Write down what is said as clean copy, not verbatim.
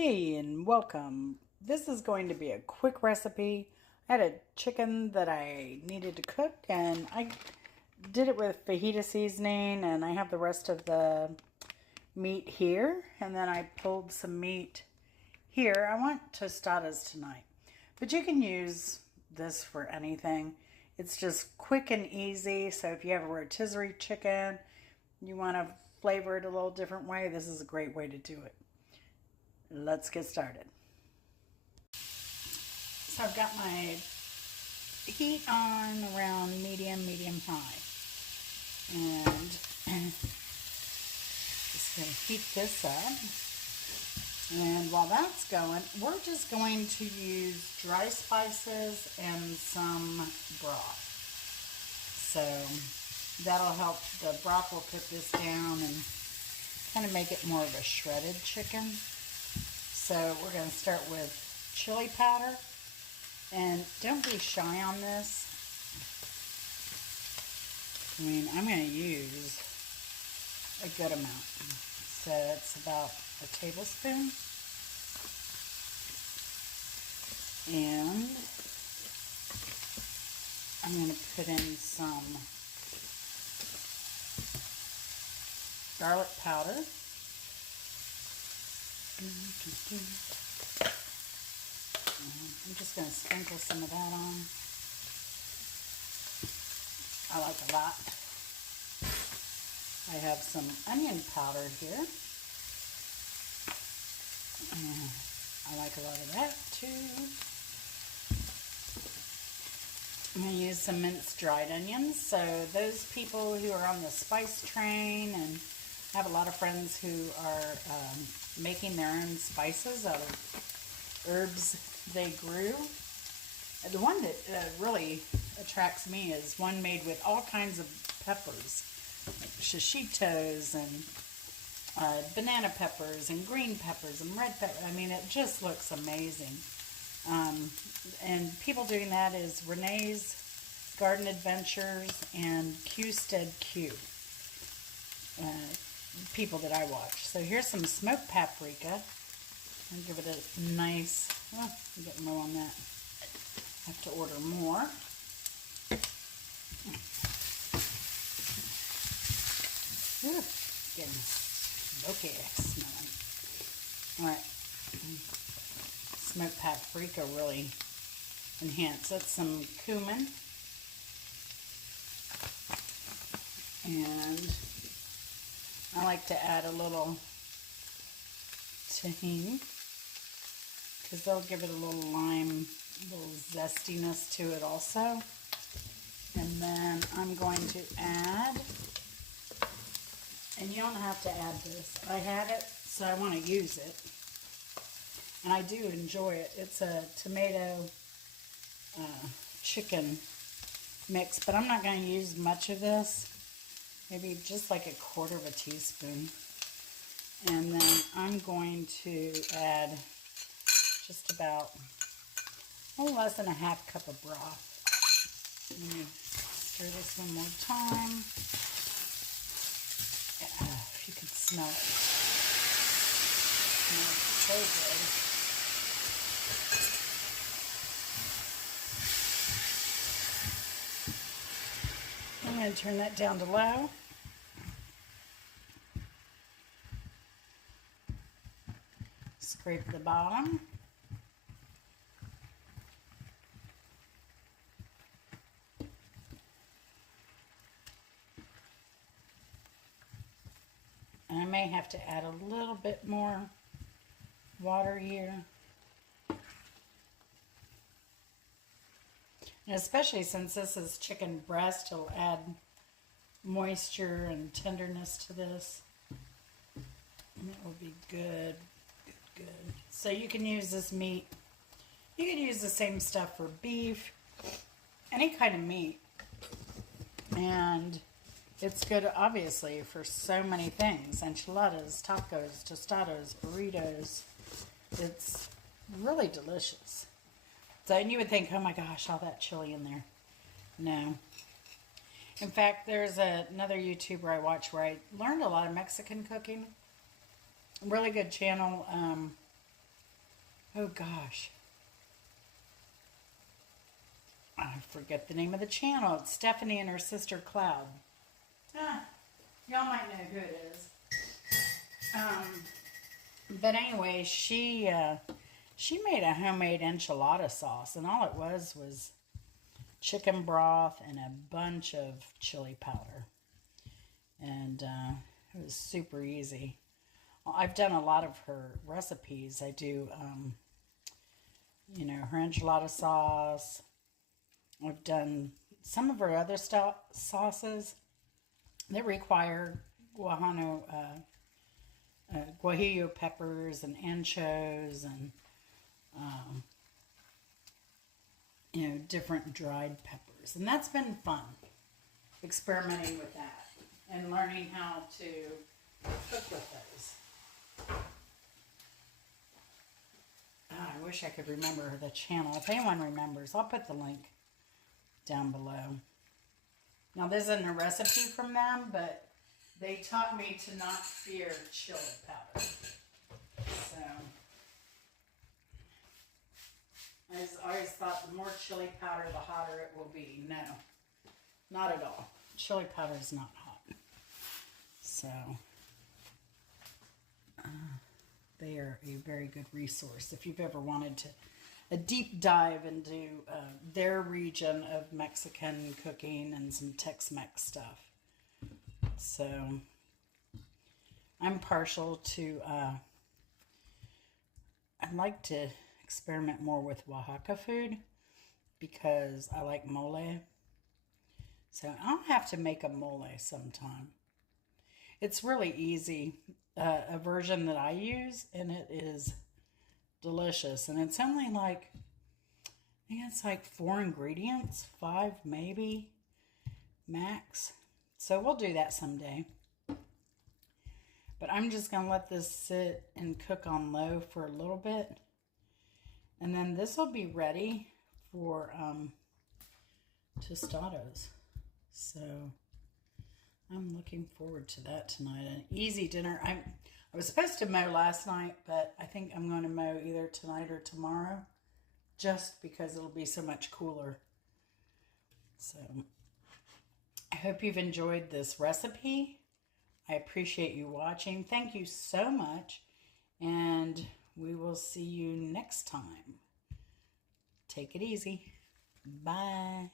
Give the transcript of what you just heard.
Hey, and welcome. This is going to be a quick recipe. I had a chicken that I needed to cook, and I did it with fajita seasoning, and I have the rest of the meat here, and then I pulled some meat here. I want tostadas tonight, but you can use this for anything. It's just quick and easy, so if you have a rotisserie chicken, you want to flavor it a little different way, this is a great way to do it. Let's get started. So I've got my heat on around medium high. And just going to heat this up. And while that's going, we're just going to use dry spices and some broth. So that'll help, the broth will cook this down and kind of make it more of a shredded chicken. So we're going to start with chili powder, and don't be shy on this. I mean, I'm going to use a good amount. So it's about a tablespoon. And I'm going to put in some garlic powder. I'm just going to sprinkle some of that on. I like a lot. I have some onion powder here. And I like a lot of that too. I'm going to use some minced dried onions. So those people who are on the spice train, and I have a lot of friends who are making their own spices out of herbs they grew. The one that really attracts me is one made with all kinds of peppers, like shishitos and banana peppers and green peppers and red pepper. I mean, it just looks amazing. And people doing that is Renee's Garden Adventures and Qstead Q. People that I watch. So here's some smoked paprika. I'll give it a nice, I'm getting low on that. I have to order more. Ooh, getting smoky smelling. Alright. Smoked paprika really enhance. That's some cumin. And I like to add a little tahini because they'll give it a little lime, little zestiness to it also. And then I'm going to add, and you don't have to add this. I had it, so I want to use it. And I do enjoy it. It's a tomato chicken mix, but I'm not going to use much of this. Maybe just like a quarter of a teaspoon. And then I'm going to add just about a little less than a half cup of broth. Let me stir this one more time. If you could smell it. It smells so good. I'm going to turn that down to low. Scrape the bottom. And I may have to add a little bit more water here. And especially since this is chicken breast, it'll add moisture and tenderness to this. And it will be good. Good. So you can use this meat. You can use the same stuff for beef, any kind of meat. And it's good, obviously, for so many things. Enchiladas, tacos, tostadas, burritos. It's really delicious. So, and you would think, oh my gosh, all that chili in there. No. In fact, there's another YouTuber I watch where I learned a lot of Mexican cooking. Really good channel. gosh. I forget the name of the channel. It's Stephanie and her sister Cloud. Y'all might know who it is. But anyway, she made a homemade enchilada sauce, and all it was chicken broth and a bunch of chili powder. And it was super easy. Well, I've done a lot of her recipes. I do, you know, her enchilada sauce. I've done some of her other sauces that require guajillo peppers and anchos and, you know, different dried peppers. And that's been fun, experimenting with that and learning how to cook with those. I wish I could remember the channel. If anyone remembers, I'll put the link down below. Now, this isn't a recipe from them, but they taught me to not fear chili powder. So, I always thought the more chili powder, the hotter it will be. No, not at all. Chili powder is not hot. So, they are a very good resource if you've ever wanted to a deep dive into their region of Mexican cooking and some Tex-Mex stuff. So I'm partial to, I'd like to experiment more with Oaxaca food because I like mole. So I'll have to make a mole sometime. It's really easy, a version that I use, and it is delicious. And it's only like, I think it's like 4 ingredients, 5 maybe, max. So we'll do that someday. But I'm just going to let this sit and cook on low for a little bit. And then this will be ready for tostados. So I'm looking forward to that tonight. An easy dinner. I was supposed to mow last night, but I think I'm going to mow either tonight or tomorrow, just because it'll be so much cooler. So I hope you've enjoyed this recipe. I appreciate you watching. Thank you so much, and we will see you next time. Take it easy. Bye.